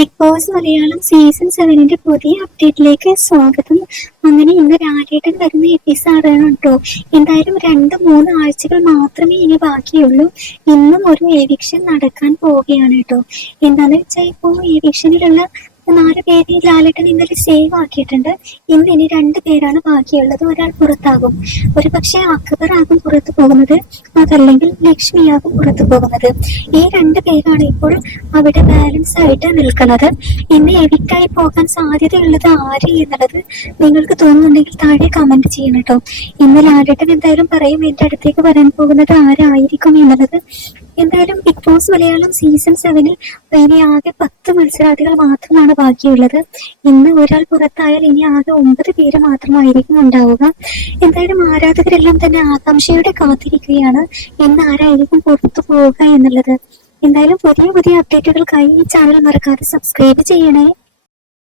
Big boss Malayalam season സെവനിന്റെ പുതിയ അപ്ഡേറ്റിലേക്ക് സ്വാഗതം. അങ്ങനെ ഇന്ന് രാജേട്ടൻ വരുന്ന എപ്പിസോഡാണ് കേട്ടോ എന്തായാലും രണ്ട് മൂന്ന് ആഴ്ചകൾ മാത്രമേ ഇനി ബാക്കിയുള്ളൂ. ഇന്നും ഒരു എവിക്ഷൻ നടക്കാൻ പോവുകയാണ് കേട്ടോ എന്താന്ന് വെച്ചാൽ ഇപ്പോൾ എവിക്ഷനിലുള്ള നാല് പേരെ ലാലേട്ടൻ ഇന്നലെ സേവ് ആക്കിയിട്ടുണ്ട്. ഇന്ന് ഇനി രണ്ട് പേരാണ് ബാക്കിയുള്ളത്. ഒരാൾ പുറത്താകും. ഒരു പക്ഷേ ആകും പുറത്തു പോകുന്നത്. അതല്ലെങ്കിൽ ലക്ഷ്മിയാകും പുറത്തു പോകുന്നത്. ഈ രണ്ട് പേരാണ് ഇപ്പോൾ അവിടെ ബാലൻസ് ആയിട്ട് നിൽക്കുന്നത്. ഇന്ന് എവിക്റ്റായി പോകാൻ സാധ്യതയുള്ളത് ആര് എന്നുള്ളത് നിങ്ങൾക്ക് തോന്നുന്നുണ്ടെങ്കിൽ താഴെ കമന്റ് ചെയ്യണം കേട്ടോ. ഇന്ന് ലാലേട്ടൻ എന്തായാലും പറയും എന്റെ അടുത്തേക്ക് വരാൻ പോകുന്നത് ആരായിരിക്കും എന്നുള്ളത്. എന്തായാലും ബിഗ് ബോസ് മലയാളം സീസൺ സെവനിൽ ഇനി ആകെ പത്ത് മത്സരാർത്ഥികൾ മാത്രമാണ് ബാക്കിയുള്ളത്. ഇന്ന് ഒരാൾ പുറത്തായാൽ ഇനി ആകെ ഒമ്പത് പേര് മാത്രമായിരിക്കും ഉണ്ടാവുക. എന്തായാലും ആരാധകരെല്ലാം തന്നെ ആകാംക്ഷയോടെ കാത്തിരിക്കുകയാണ്. ഇന്ന് ആരായിരിക്കും പുറത്തു പോവുക എന്നുള്ളത്. എന്തായാലും പുതിയ പുതിയ അപ്ഡേറ്റുകൾക്കായി ഈ ചാനൽ മറക്കാതെ സബ്സ്ക്രൈബ് ചെയ്യണേ.